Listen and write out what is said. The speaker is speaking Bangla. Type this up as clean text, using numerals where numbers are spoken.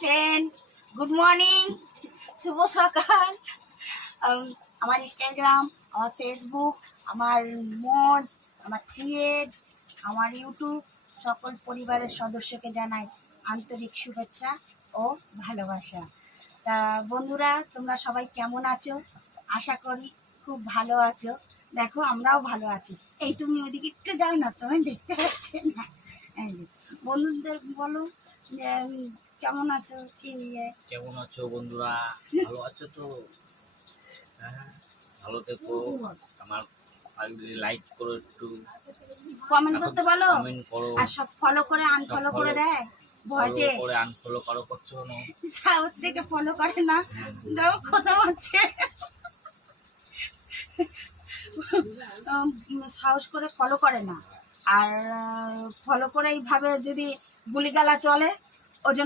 ফ্রেন্ড, গুড মর্নিং, শুভ সকাল। আমার ইনস্টাগ্রাম, আমার ফেসবুক, আমার মজ, আমার থ্রিয়েড, আমার ইউটিউব সকল পরিবারের সদস্যকে জানাই আন্তরিক শুভেচ্ছা ও ভালোবাসা। তা বন্ধুরা, তোমরা সবাই কেমন আছো? আশা করি খুব ভালো আছো। দেখো আমরাও ভালো আছি। এই তুমি ওইদিকে একটু যাও না, তুমি দেখতে পাচ্ছে না। এই যে, বন্ধুদের বলো যে কেমন আছো, কি কেমন আছো বন্ধুরা? ভালো আছো তো? হ্যাঁ, ভালো থেকো। আমার লাইক করো, একটু কমেন্ট করতে বলো, কমেন্ট করো, আর সব ফলো করে আনফলো করে দেয় ভয়তে। করে আনফলো করো, করছো না? সাহস থেকে ফলো করে না, দেখো খোঁচা মারছে। সাহস করে ফলো করে না, আর ফলো করে এইভাবে যদি গুলিগালা চলে